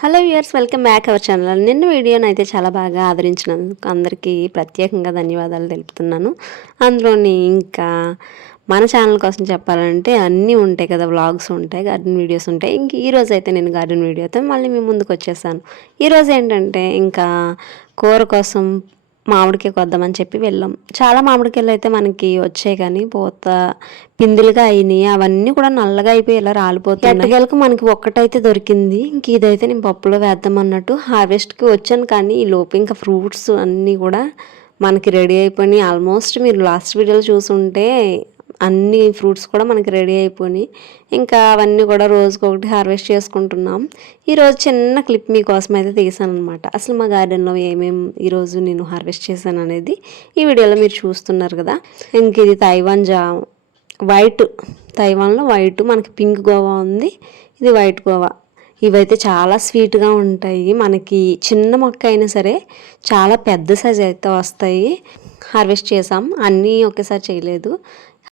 Hello viewers, welcome back our channel. నిన్న వీడియోని అయితే చాలా బాగా ఆదరించినందుకు అందరికీ ప్రత్యేకంగా ధన్యవాదాలు తెలుపుతున్నాను. అందులోని ఇంకా మన ఛానల్ కోసం చెప్పాలంటే అన్నీ ఉంటాయి కదా, వ్లాగ్స్ ఉంటాయి, గార్డెన్ వీడియోస్ ఉంటాయి. ఇంక ఈరోజు అయితే నేను గార్డెన్ వీడియోతో మళ్ళీ మీ ముందుకు వచ్చేసాను. ఈరోజు ఏంటంటే ఇంకా కూర కోసం మామిడికాయ కొద్దామని చెప్పి వెళ్ళాం. చాలా మామిడికాయలు అయితే మనకి వచ్చాయి, కానీ పూత పిందులుగా అయినాయి. అవన్నీ కూడా నల్లగా అయిపోయి ఇలా రాలిపోతాయి. ఎట్టకేలకు మనకి ఒక్కటైతే దొరికింది. ఇంక ఇదైతే నేను పప్పులో వేద్దాం అన్నట్టు హార్వెస్ట్కి వచ్చాను, కానీ ఈ లోపు ఇంకా ఫ్రూట్స్ అన్నీ కూడా మనకి రెడీ అయిపోయినాయి. ఆల్మోస్ట్ మీరు లాస్ట్ వీడియోలో చూసుంటే అన్ని ఫ్రూట్స్ కూడా మనకి రెడీ అయిపోయినాయి. ఇంకా అవన్నీ కూడా రోజుకొకటి హార్వెస్ట్ చేసుకుంటున్నాం. ఈరోజు చిన్న క్లిప్ మీకోసం అయితే తీసాను అనమాట. అసలు మా గార్డెన్లో ఏమేమి ఈరోజు నేను హార్వెస్ట్ చేశాను అనేది ఈ వీడియోలో మీరు చూస్తున్నారు కదా. ఇంక ఇది తైవాన్లో వైట్, మనకి పింక్ గోవా ఉంది, ఇది వైట్ గోవా. ఇవైతే చాలా స్వీట్గా ఉంటాయి. మనకి చిన్న మొక్క అయినా సరే చాలా పెద్ద సైజ్ అయితే వస్తాయి. హార్వెస్ట్ చేసాం, అన్నీ ఒకేసారి చేయలేదు.